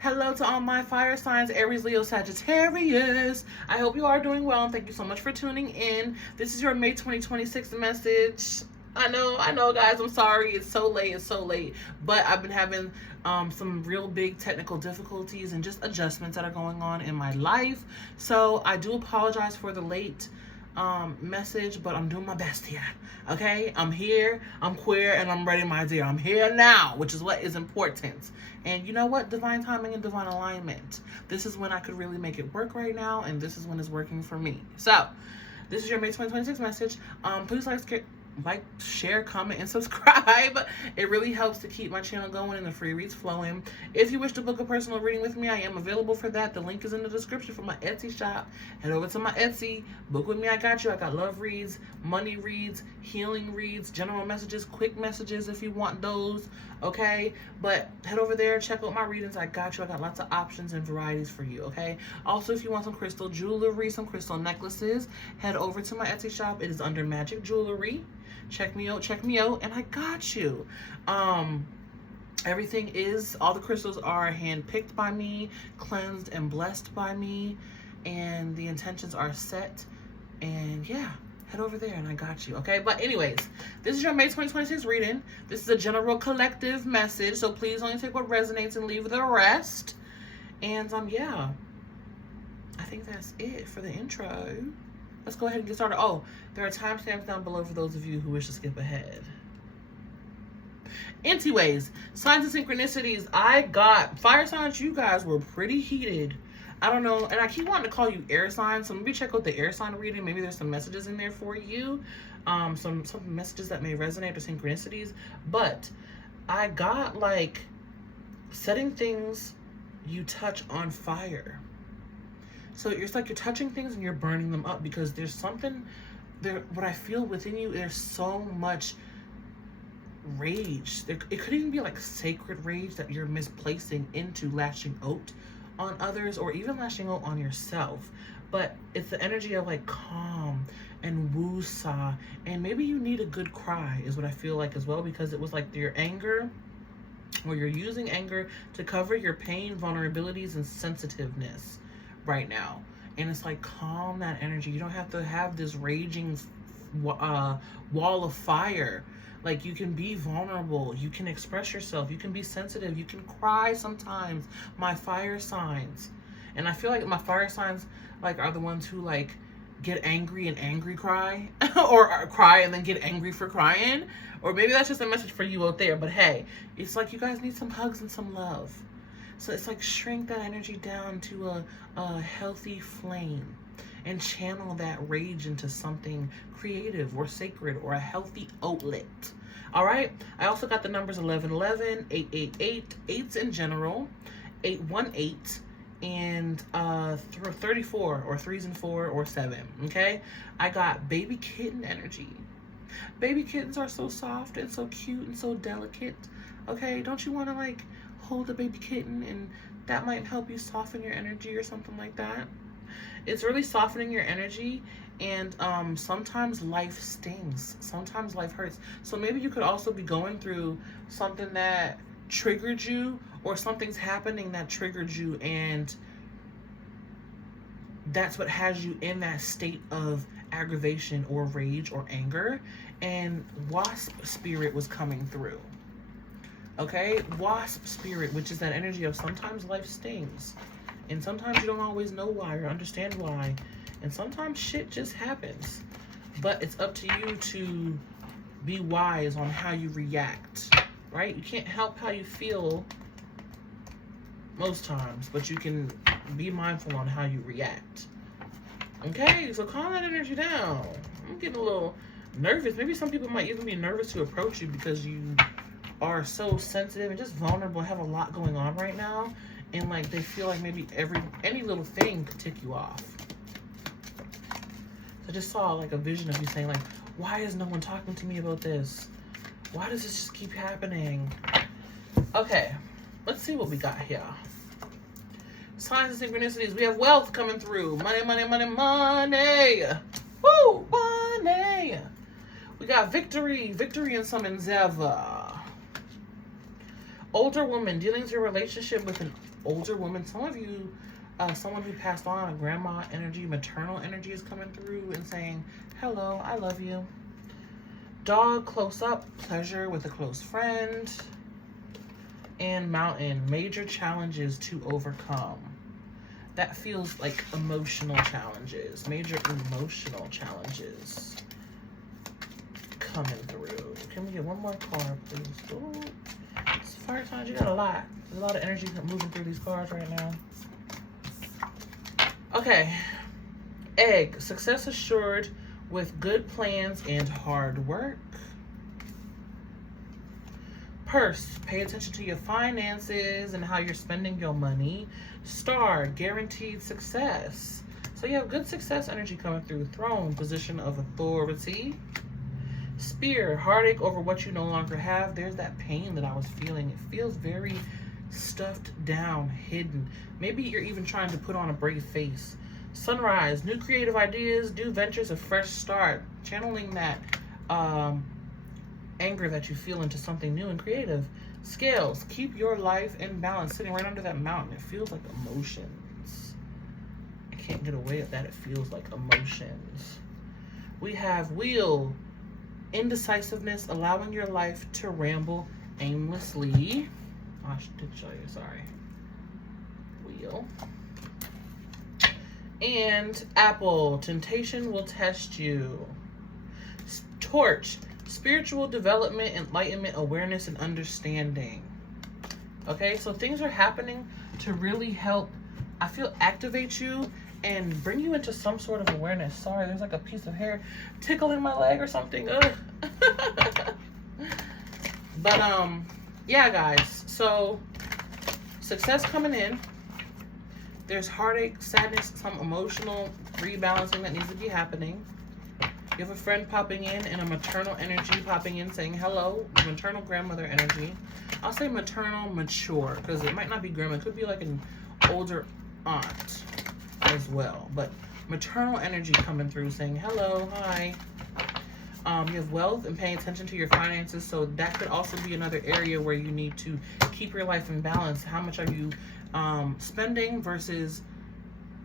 Hello to all my fire signs, Aries, Leo, Sagittarius. I hope you are doing well, and thank you so much for tuning in. This is your May 2026 message. I know, guys, I'm sorry. It's so late. But I've been having some real big technical difficulties and just adjustments that are going on in my life. So I do apologize for the late message, but I'm doing my best here. Okay, I'm here, I'm queer, and I'm ready, my dear. I'm here now, which is what is important. And you know what? Divine timing and divine alignment. This is when I could really make it work right now, and this is when it's working for me. So this is your May 2026 message. Please like, share, comment, and subscribe. It really helps to keep my channel going and the free reads flowing. If you wish to book a personal reading with me, I am available for that. The link is in the description for my Etsy shop. Head over to my Etsy. Book with me. I got you. I got love reads, money reads, healing reads, general messages, quick messages if you want those. Okay? But head over there. Check out my readings. I got you. I got lots of options and varieties for you. Okay? Also, if you want some crystal jewelry, some crystal necklaces, head over to my Etsy shop. It is under Magic Jewelry. Check me out, and I got you. Everything is, all the crystals are handpicked by me, cleansed and blessed by me, and the intentions are set. And yeah, head over there and I got you, okay? But anyways, this is your May 2026 reading. This is a general collective message, so please only take what resonates and leave the rest. And yeah, I think that's it for the intro. Let's go ahead and get started. Oh, there are timestamps down below for those of you who wish to skip ahead. Anyways, signs and synchronicities. I got fire signs. You guys were pretty heated. I don't know, and I keep wanting to call you air signs, so maybe check out the air sign reading. Maybe there's some messages in there for you, some messages that may resonate or synchronicities. But I got like setting things you touch on fire. So it's like you're touching things and you're burning them up because there's something there. What I feel within you, there's so much rage. It could even be like sacred rage that you're misplacing into lashing out on others or even lashing out on yourself. But it's the energy of like calm and woo-saw. And maybe you need a good cry is what I feel like as well, because it was like your anger, or you're using anger to cover your pain, vulnerabilities, and sensitiveness right now. And it's like, calm that energy. You don't have to have this raging wall of fire. Like, you can be vulnerable, you can express yourself, you can be sensitive, you can cry sometimes. My fire signs. And I feel like my fire signs like are the ones who like get angry and angry cry or cry and then get angry for crying. Or maybe that's just a message for you out there. But hey, it's like you guys need some hugs and some love. So it's like shrink that energy down to a healthy flame and channel that rage into something creative or sacred or a healthy outlet. All right. I also got the numbers 1111, 888, 8s in general, 818, and 34 or 3s and 4 or 7. Okay. I got baby kitten energy. Baby kittens are so soft and so cute and so delicate. Okay. Don't you want to like hold a baby kitten, and that might help you soften your energy or something like that? It's really softening your energy. And sometimes life stings, sometimes life hurts. So maybe you could also be going through something that triggered you, or something's happening that triggered you, and that's what has you in that state of aggravation or rage or anger. And wasp spirit was coming through. Okay, wasp spirit, which is that energy of sometimes life stings, and sometimes you don't always know why or understand why, and sometimes shit just happens. But it's up to you to be wise on how you react, right? You can't help how you feel most times, but you can be mindful on how you react. Okay, so calm that energy down. I'm getting a little nervous. Maybe some people might even be nervous to approach you because you are so sensitive and just vulnerable, have a lot going on right now, and like they feel like maybe any little thing could tick you off. So I just saw like a vision of you saying like, why is no one talking to me about this? Why does this just keep happening? Okay, let's see what we got here. Signs and synchronicities. We have wealth coming through. Money, money, money, money. Woo, money. We got victory, victory in some endeavor. Older woman, dealing with your relationship with an older woman. Some of you, someone who passed on, a grandma energy, maternal energy is coming through and saying, hello, I love you. Dog, close up, pleasure with a close friend. And mountain, major challenges to overcome. That feels like emotional challenges, major emotional challenges coming through. Can we get one more card, please? Ooh. Fire signs, you got a lot. There's a lot of energy moving through these cards right now. Okay. Egg, success assured with good plans and hard work. Purse, pay attention to your finances and how you're spending your money. Star, guaranteed success. So you have good success energy coming through. Throne, position of authority. Spear, heartache over what you no longer have. There's that pain that I was feeling. It feels very stuffed down, hidden. Maybe you're even trying to put on a brave face. Sunrise, new creative ideas, new ventures, a fresh start. Channeling that anger that you feel into something new and creative. Scales, keep your life in balance. Sitting right under that mountain. It feels like emotions. I can't get away with that. It feels like emotions. We have Wheel, indecisiveness, allowing your life to ramble aimlessly. Oh, I did show you, sorry. Wheel. And Apple, temptation will test you. Torch, spiritual development, enlightenment, awareness, and understanding. Okay, so things are happening to really help, I feel, activate you and bring you into some sort of awareness. Sorry, there's like a piece of hair tickling my leg or something. Ugh. But yeah, guys, so success coming in. There's heartache, sadness, some emotional rebalancing that needs to be happening. You have a friend popping in and a maternal energy popping in saying hello. Maternal grandmother energy. I'll say maternal mature because it might not be grandma. It could be like an older aunt as well. But maternal energy coming through saying hello, hi. You have wealth and paying attention to your finances. So that could also be another area where you need to keep your life in balance. How much are you spending versus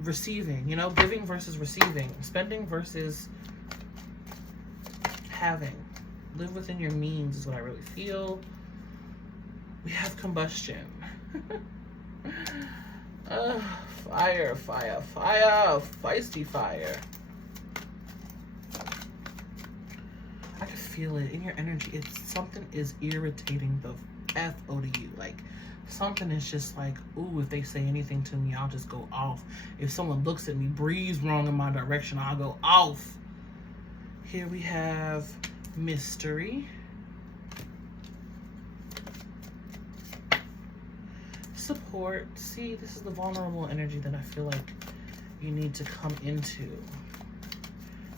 receiving? You know, giving versus receiving. Spending versus having. Live within your means is what I really feel. We have combustion. Fire, fire, fire, feisty fire. I can feel it in your energy. It's something is irritating the F out of you. Like something is just like, ooh, if they say anything to me, I'll just go off. If someone looks at me, breathes wrong in my direction, I'll go off. Here we have mystery. Support. See, this is the vulnerable energy that I feel like you need to come into.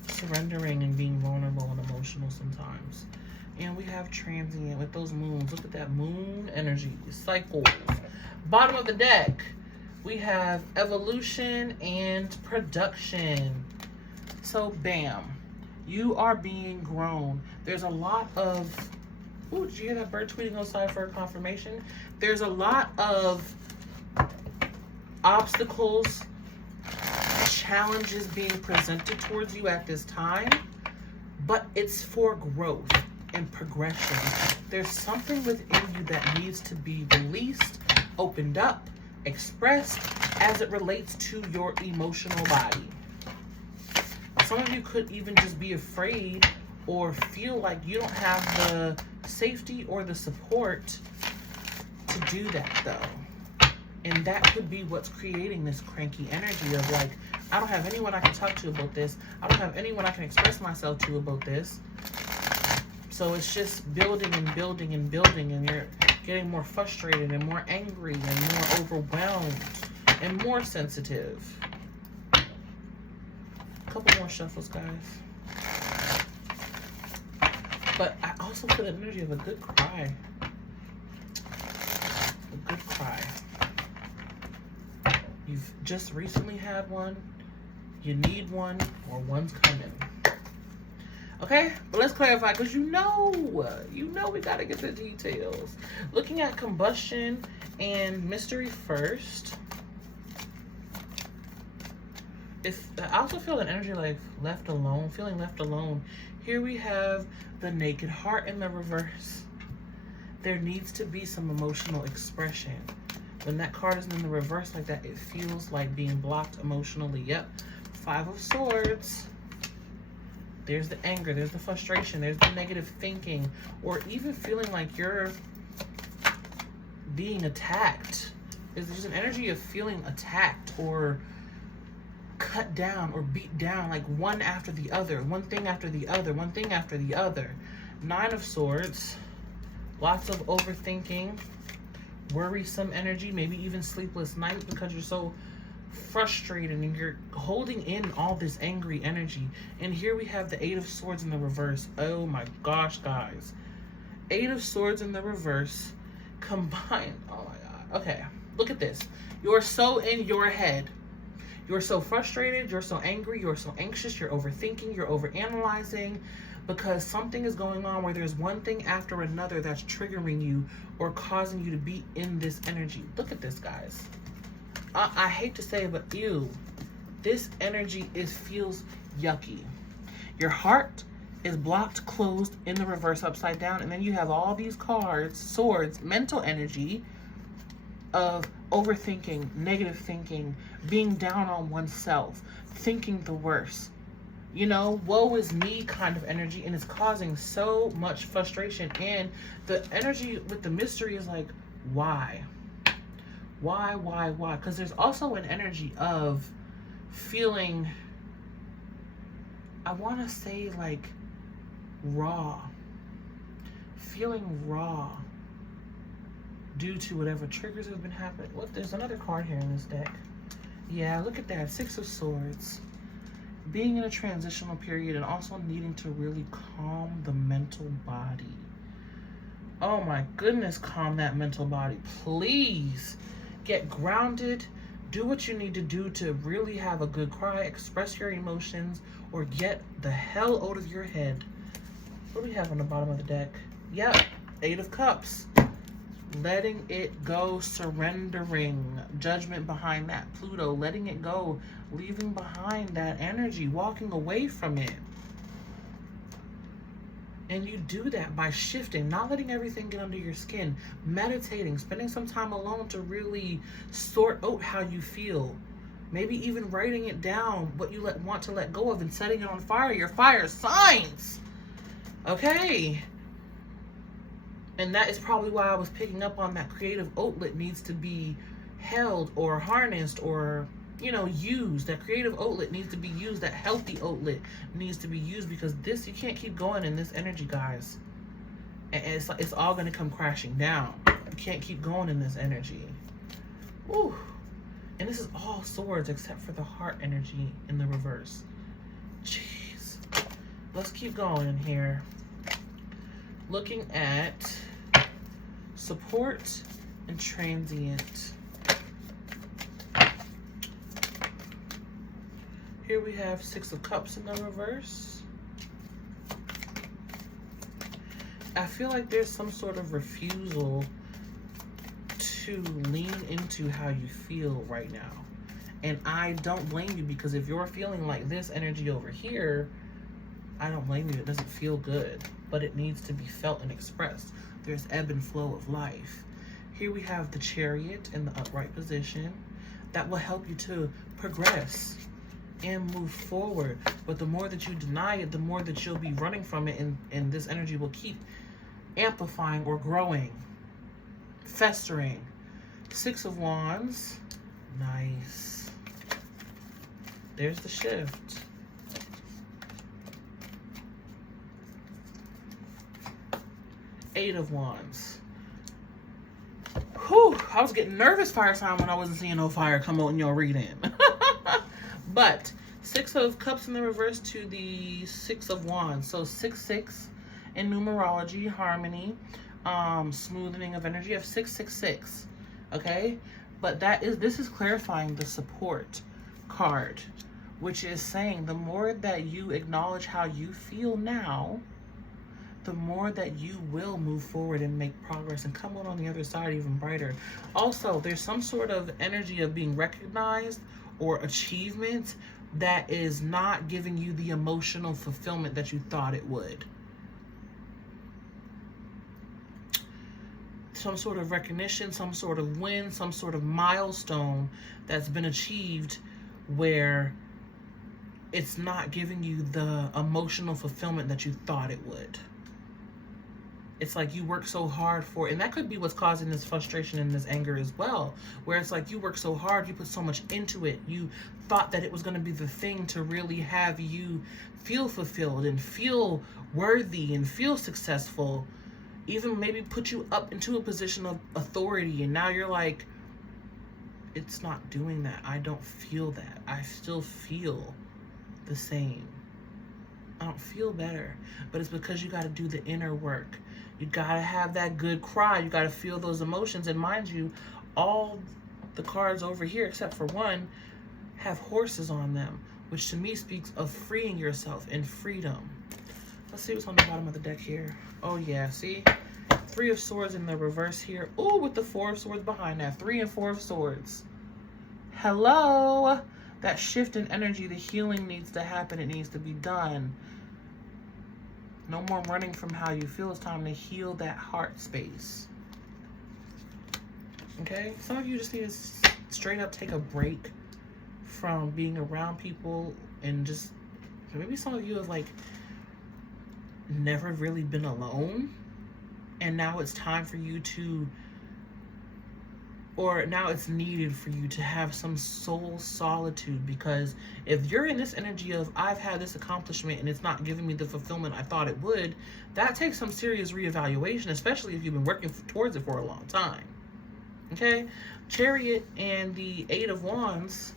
Surrendering and being vulnerable and emotional sometimes. And we have transient with those moons. Look at that moon energy. Cycles. Bottom of the deck, we have evolution and production. So, bam. You are being grown. There's a lot of... Ooh, did you hear that bird tweeting outside for a confirmation? There's a lot of obstacles, challenges being presented towards you at this time, but it's for growth and progression. There's something within you that needs to be released, opened up, expressed as it relates to your emotional body. Some of you could even just be afraid or feel like you don't have the safety or the support to do that though. And that could be what's creating this cranky energy of like, I don't have anyone I can talk to about this. I don't have anyone I can express myself to about this. So it's just building and building and building, and you're getting more frustrated and more angry and more overwhelmed and more sensitive. A couple more shuffles, guys. But I also feel the energy of a good cry. A good cry. You've just recently had one, you need one, or one's coming. Okay, but let's clarify, because you know we gotta get the details. Looking at combustion and mystery first. I also feel an energy like left alone, feeling left alone. Here we have the Naked Heart in the reverse. There needs to be some emotional expression. When that card is in the reverse like that, it feels like being blocked emotionally. Yep. 5 of Swords. There's the anger, there's the frustration, there's the negative thinking, or even feeling like you're being attacked. There's an energy of feeling attacked or cut down or beat down, like one after the other, one thing after the other, one thing after the other. 9 of Swords, lots of overthinking, worrisome energy, maybe even sleepless nights because you're so frustrated and you're holding in all this angry energy. And here we have the 8 of Swords in the reverse. Oh my gosh, guys. 8 of Swords in the reverse combined. Oh my God. Okay, look at this. You're so in your head. You're so frustrated, you're so angry, you're so anxious, you're overthinking, you're overanalyzing because something is going on where there's one thing after another that's triggering you or causing you to be in this energy. Look at this, guys. I hate to say it, but ew. This energy feels yucky. Your heart is blocked, closed, in the reverse, upside down, and then you have all these cards, swords, mental energy of overthinking, negative thinking, being down on oneself, thinking the worst. You know, woe is me kind of energy, and it's causing so much frustration. And the energy with the mystery is like, why? Why? Because there's also an energy of feeling, I want to say like raw. Feeling raw due to whatever triggers have been happening. Look, there's another card here in this deck. Yeah, look at that. 6 of Swords. Being in a transitional period and also needing to really calm the mental body. Oh my goodness, calm that mental body. Please get grounded. Do what you need to do to really have a good cry, express your emotions, or get the hell out of your head. What do we have on the bottom of the deck? Yep, 8 of Cups. Letting it go, surrendering, judgment behind that. Pluto, letting it go, leaving behind that energy, walking away from it. And you do that by shifting, not letting everything get under your skin, meditating, spending some time alone to really sort out how you feel. Maybe even writing it down, what you want to let go of, and setting it on fire. Your fire signs. Okay. And that is probably why I was picking up on that creative outlet needs to be held or harnessed or, you know, used. That creative outlet needs to be used. That healthy outlet needs to be used, because this, you can't keep going in this energy, guys. And it's all going to come crashing down. You can't keep going in this energy. Woo. And this is all swords except for the heart energy in the reverse. Jeez. Let's keep going in here. Looking at support and transient. Here we have 6 of Cups in the reverse. I feel like there's some sort of refusal to lean into how you feel right now. And I don't blame you, because if you're feeling like this energy over here, I don't blame you. It doesn't feel good, but it needs to be felt and expressed. There's ebb and flow of life. Here we have the Chariot in the upright position. That will help you to progress and move forward. But the more that you deny it, the more that you'll be running from it, and this energy will keep amplifying or growing, festering. 6 of Wands. Nice. There's the shift. 8 of Wands. Whew, I was getting nervous, fire sign, when I wasn't seeing no fire come out in your reading. But 6 of Cups in the reverse to the 6 of Wands. So 6-6 in numerology, harmony, smoothing of energy of 666. Okay, but this is clarifying the support card which is saying the more that you acknowledge how you feel now, the more that you will move forward and make progress and come on the other side even brighter. Also, there's some sort of energy of being recognized or achievement that is not giving you the emotional fulfillment that you thought it would. Some sort of recognition, some sort of win, some sort of milestone that's been achieved where it's not giving you the emotional fulfillment that you thought it would. It's like you work so hard for it. And that could be what's causing this frustration and this anger as well. Where it's like you work so hard, you put so much into it. You thought that it was going to be the thing to really have you feel fulfilled and feel worthy and feel successful. Even maybe put you up into a position of authority. And now you're like, it's not doing that. I don't feel that. I still feel the same. I don't feel better. But it's because you got to do the inner work. You got to have that good cry. You got to feel those emotions. And mind you, all the cards over here, except for one, have horses on them, which to me speaks of freeing yourself and freedom. Let's see what's on the bottom of the deck here. Oh, yeah. See? 3 of Swords in the reverse here. Ooh, with the 4 of Swords behind that. 3 and 4 of Swords. Hello? That shift in energy, the healing needs to happen. It needs to be done. No more running from how you feel. It's time to heal that heart space. Okay? Some of you just need to straight up take a break from being around people and just... Maybe some of you have, like, never really been alone. And now it's time for you to... Or now it's needed for you to have some soul solitude, because if you're in this energy of, I've had this accomplishment and it's not giving me the fulfillment I thought it would, that takes some serious reevaluation, especially if you've been working towards it for a long time. Okay? Chariot and the 8 of Wands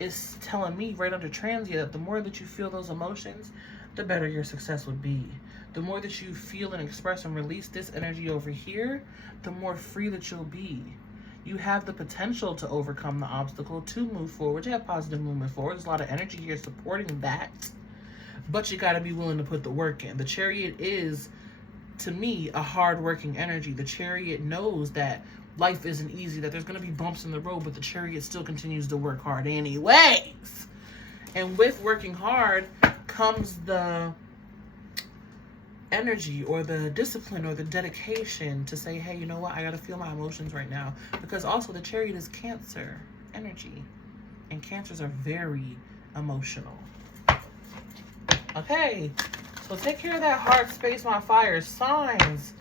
is telling me right under transient that the more that you feel those emotions, the better your success would be. The more that you feel and express and release this energy over here, the more free that you'll be. You have the potential to overcome the obstacle, to move forward, to have positive movement forward. There's a lot of energy here supporting that. But you got to be willing to put the work in. The Chariot is, to me, a hard-working energy. The Chariot knows that life isn't easy, that there's going to be bumps in the road, but the Chariot still continues to work hard anyways. And with working hard comes the energy or the discipline or the dedication to say, hey, you know what, I gotta feel my emotions right now. Because also the Chariot is Cancer energy, and Cancers are very emotional. Okay, so take care of that heart space, my fire signs,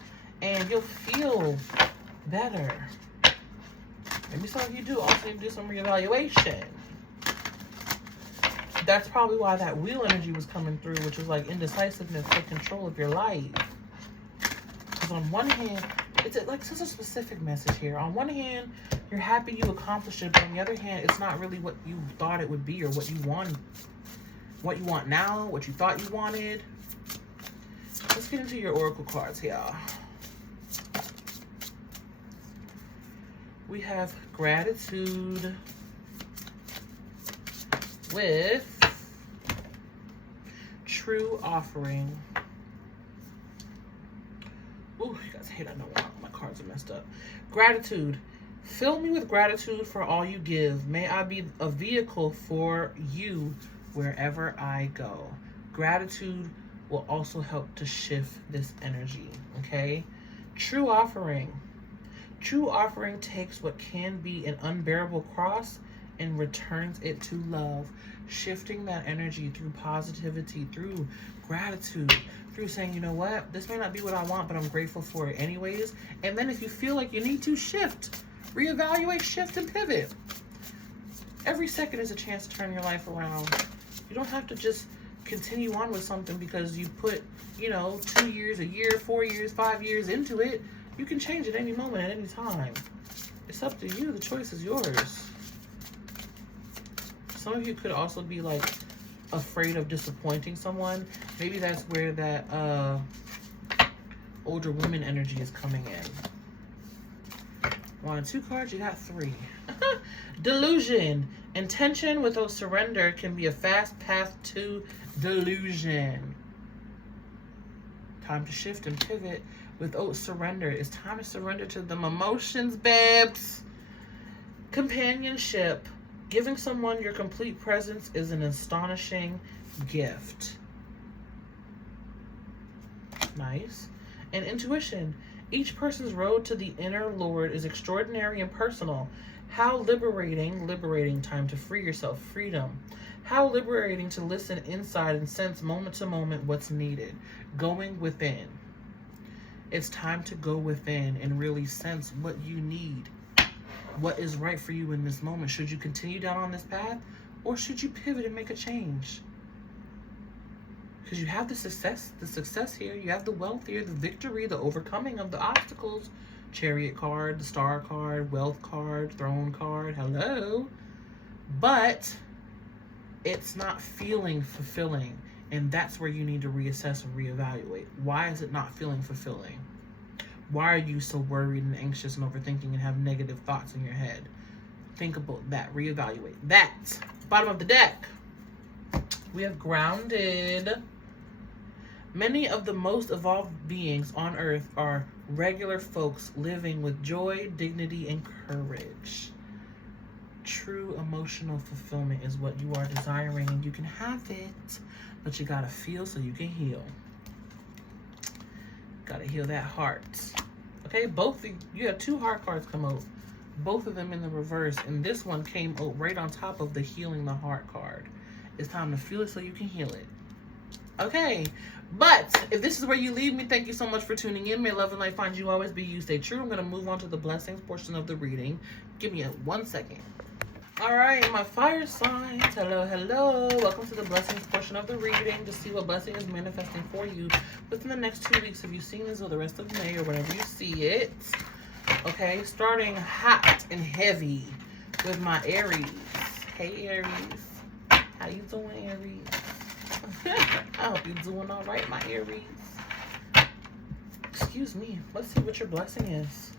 and you'll feel better. Maybe some of you do also need to do some reevaluation. That's probably why that Wheel energy was coming through, which is like indecisiveness, take control of your life. Because on one hand, it's like such a specific message here. On one hand, you're happy you accomplished it, but on the other hand, it's not really what you thought it would be or what you want. What you want now, what you thought you wanted. Let's get into your oracle cards here. We have Gratitude with True Offering. Ooh, you guys hate, I know my cards are messed up. Gratitude. Fill me with gratitude for all you give. May I be a vehicle for you wherever I go. Gratitude will also help to shift this energy, okay? True Offering. True Offering takes what can be an unbearable cross and returns it to love, shifting that energy through positivity, through gratitude, through saying, you know what, this may not be what I want, but I'm grateful for it anyways. And then if you feel like you need to shift, reevaluate, shift, and pivot. Every second is a chance to turn your life around. You don't have to just continue on with something because you put, 2 years, a year, 4 years, 5 years into it. You can change at any moment, at any time. It's up to you. The choice is yours. Some of you could also be like afraid of disappointing someone. Maybe that's where that older woman energy is coming in. Wanted 2 cards, you got 3. Delusion. Intention without surrender can be a fast path to delusion. Time to shift and pivot without surrender. It's time to surrender to them emotions, babes. Companionship. Giving someone your complete presence is an astonishing gift. Nice. And intuition. Each person's road to the inner Lord is extraordinary and personal. How liberating time to free yourself, freedom. How liberating to listen inside and sense moment to moment what's needed. Going within. It's time to go within and really sense what you need. What is right for you in this moment. Should you continue down on this path, or should you pivot and make a change? Because you have the success here. You have the wealth here, the victory, the overcoming of the obstacles. Chariot card, the star card, wealth card, throne card. Hello. But it's not feeling fulfilling. And that's where you need to reassess and reevaluate. Why is it not feeling fulfilling? Why are you so worried and anxious and overthinking and have negative thoughts in your head? Think about that. Reevaluate that. Bottom of the deck. We have grounded. Many of the most evolved beings on Earth are regular folks living with joy, dignity, and courage. True emotional fulfillment is what you are desiring, and you can have it, but you gotta feel so you can heal. Gotta heal that heart. Okay, you have 2 heart cards come out. Both of them in the reverse, and this one came out right on top of the healing the heart card. It's time to feel it so you can heal it. Okay, but if this is where you leave me, thank you so much for tuning in. May love and light find you always, be you, stay true. I'm going to move on to the blessings portion of the reading. Give me 1 second. All right, my fire signs. Hello, hello. Welcome to the blessings portion of the reading to see what blessing is manifesting for you within the next 2 weeks. Have you seen this or the rest of May or whenever you see it? Okay, starting hot and heavy with my Aries. Hey, Aries. How you doing, Aries? I hope you're doing all right, my Aries. Excuse me. Let's see what your blessing is.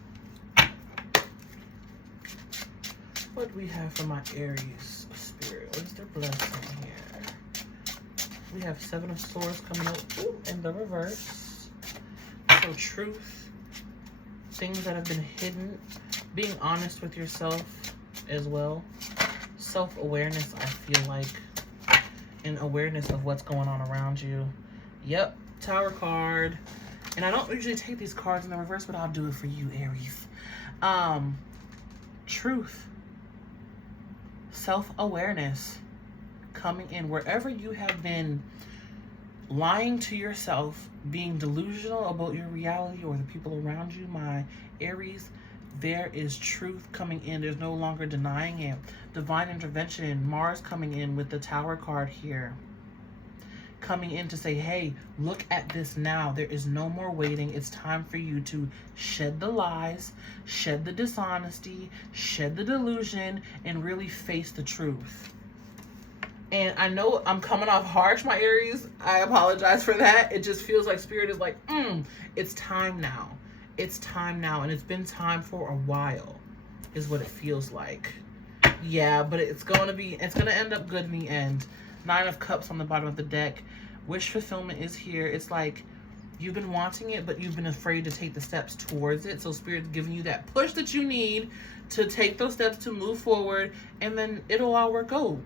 What do we have for my Aries spirit? What is their blessing here? We have 7 of Swords coming out in the reverse. So truth, things that have been hidden, being honest with yourself as well. Self-awareness, I feel like, and awareness of what's going on around you. Yep, Tower card. And I don't usually take these cards in the reverse, but I'll do it for you, Aries. Truth. Self-awareness coming in wherever you have been lying to yourself, being delusional about your reality or the people around you, my Aries. There is truth coming in. There's no longer denying it. Divine intervention. Mars coming in with the Tower card here. Coming in to say, hey, look at this now. There is no more waiting. It's time for you to shed the lies, shed the dishonesty, shed the delusion, and really face the truth. And I know I'm coming off harsh, my Aries. I apologize for that. It just feels like Spirit is like, it's time now. It's time now. And it's been time for a while, is what it feels like. Yeah, but it's going to end up good in the end. 9 of Cups on the bottom of the deck. Wish fulfillment is here. It's like you've been wanting it, but you've been afraid to take the steps towards it. So Spirit's giving you that push that you need to take those steps to move forward, and then it'll all work out.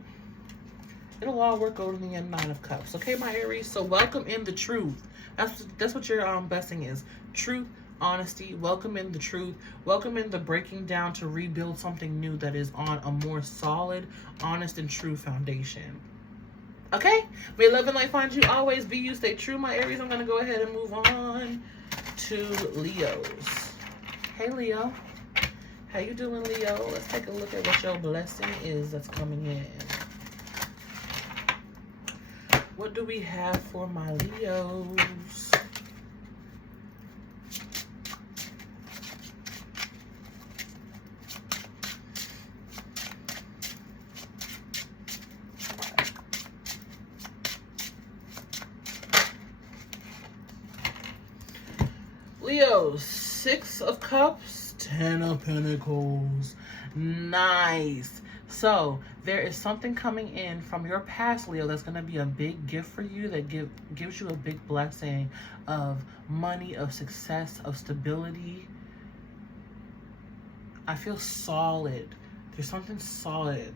It'll all work out in the end. 9 of Cups. Okay, my Aries? So welcome in the truth. That's what your blessing is. Truth, honesty. Welcome in the truth. Welcome in the breaking down to rebuild something new that is on a more solid, honest, and true foundation. Okay? May love and light find you always. Be you, stay true, my Aries. I'm going to go ahead and move on to Leos. Hey, Leo. How you doing, Leo? Let's take a look at what your blessing is that's coming in. What do we have for my Leos? Leos, 6 of Cups, 10 of Pentacles. Nice. So there is something coming in from your past, Leo, that's going to be a big gift for you, that gives you a big blessing of money, of success, of stability. I feel solid. There's something solid.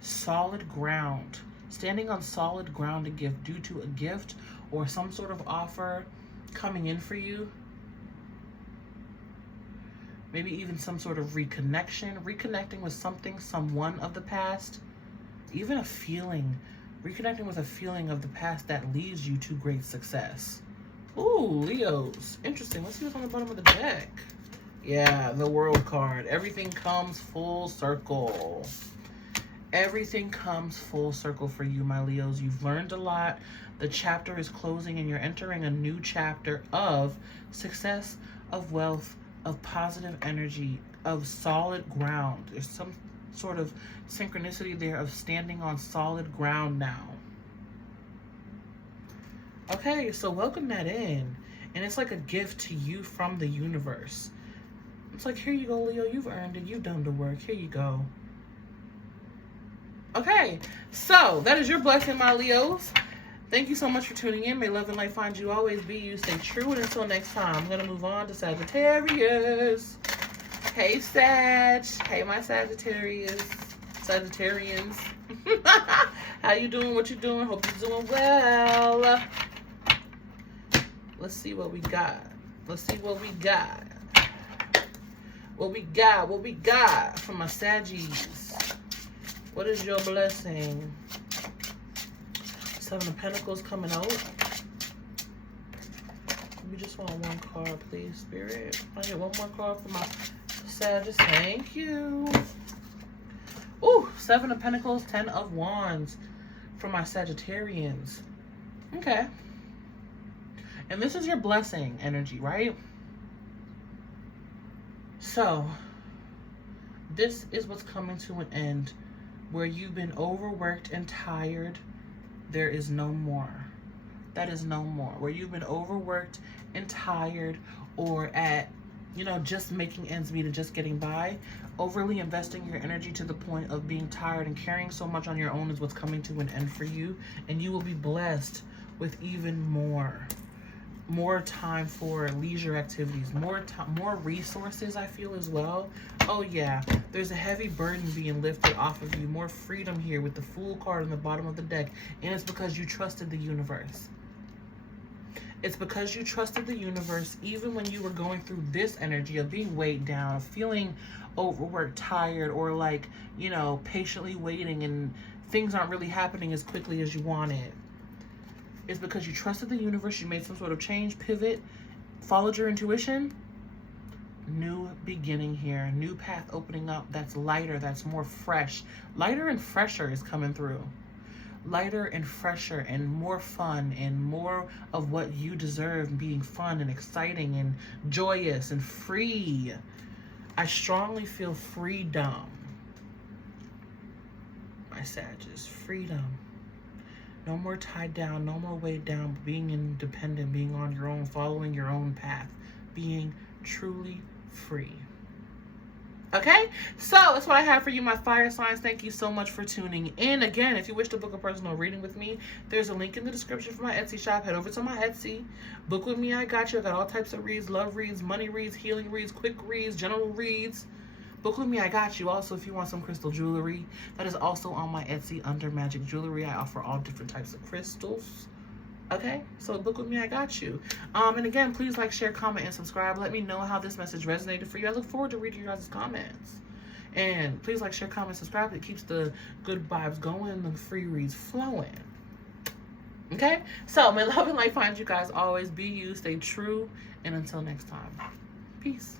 Solid ground. Standing on solid ground to give due to a gift or some sort of offer coming in for you. Maybe even some sort of reconnecting with something, someone of the past. Even a feeling, reconnecting with a feeling of the past that leads you to great success. Ooh, Leos. Interesting. Let's see what's on the bottom of the deck. Yeah, the World card. Everything comes full circle. Everything comes full circle for you, my Leos. You've learned a lot. The chapter is closing and you're entering a new chapter of success, of wealth, of positive energy, of solid ground. There's some sort of synchronicity there of standing on solid ground now. Okay, so welcome that in. And it's like a gift to you from the universe. It's like, here you go, Leo. You've earned it. You've done the work. Here you go. Okay, so that is your blessing, my Leos. Thank you so much for tuning in. May love and light find you always. Be you. Stay true. And until next time, I'm going to move on to Sagittarius. Hey, Sag. Hey, my Sagittarius. Sagittarians. How you doing? What you doing? Hope you're doing well. Let's see what we got. Let's see what we got. What we got from my Saggies. What is your blessing? Seven of Pentacles coming out. We just want one card, please, Spirit. I get one more card for my Sagittarius. Thank you. Ooh, Seven of Pentacles, 10 of Wands for my Sagittarians. Okay. And this is your blessing energy, right? So, this is what's coming to an end. Where you've been overworked and tired, there is no more. That is no more. Where you've been overworked and tired, or at, you know, just making ends meet and just getting by, overly investing your energy to the point of being tired and carrying so much on your own is what's coming to an end for you. And you will be blessed with even more time for leisure activities, more resources, I feel, as well. Oh yeah, there's a heavy burden being lifted off of you, more freedom here with the Fool card on the bottom of the deck, and it's because you trusted the universe. It's because you trusted the universe even when you were going through this energy of being weighed down, of feeling overworked, tired, or like, you know, patiently waiting and things aren't really happening as quickly as you wanted. It's because you trusted the universe, you made some sort of change, pivot, followed your intuition. New beginning here, new path opening up that's lighter, that's more fresh. Lighter and fresher is coming through. Lighter and fresher and more fun and more of what you deserve, being fun and exciting and joyous and free. I strongly feel freedom. My Sagittarius, freedom. No more tied down, no more weighed down, being independent, being on your own, following your own path, being truly free. Okay, so that's what I have for you, my fire signs. Thank you so much for tuning in. Again, if you wish to book a personal reading with me, there's a link in the description for my Etsy shop. Head over to my Etsy. Book with me, I got you. I got all types of reads, love reads, money reads, healing reads, quick reads, general reads. Book with me, I got you. Also, if you want some crystal jewelry, that is also on my Etsy under Magic Jewelry. I offer all different types of crystals. Okay, so book with me, I got you. And again, please like, share, comment, and subscribe. Let me know how this message resonated for you. I look forward to reading your guys' comments. And please like, share, comment, subscribe. It keeps the good vibes going and the free reads flowing. Okay, so may love and light find you guys always. Be you, stay true, and until next time, peace.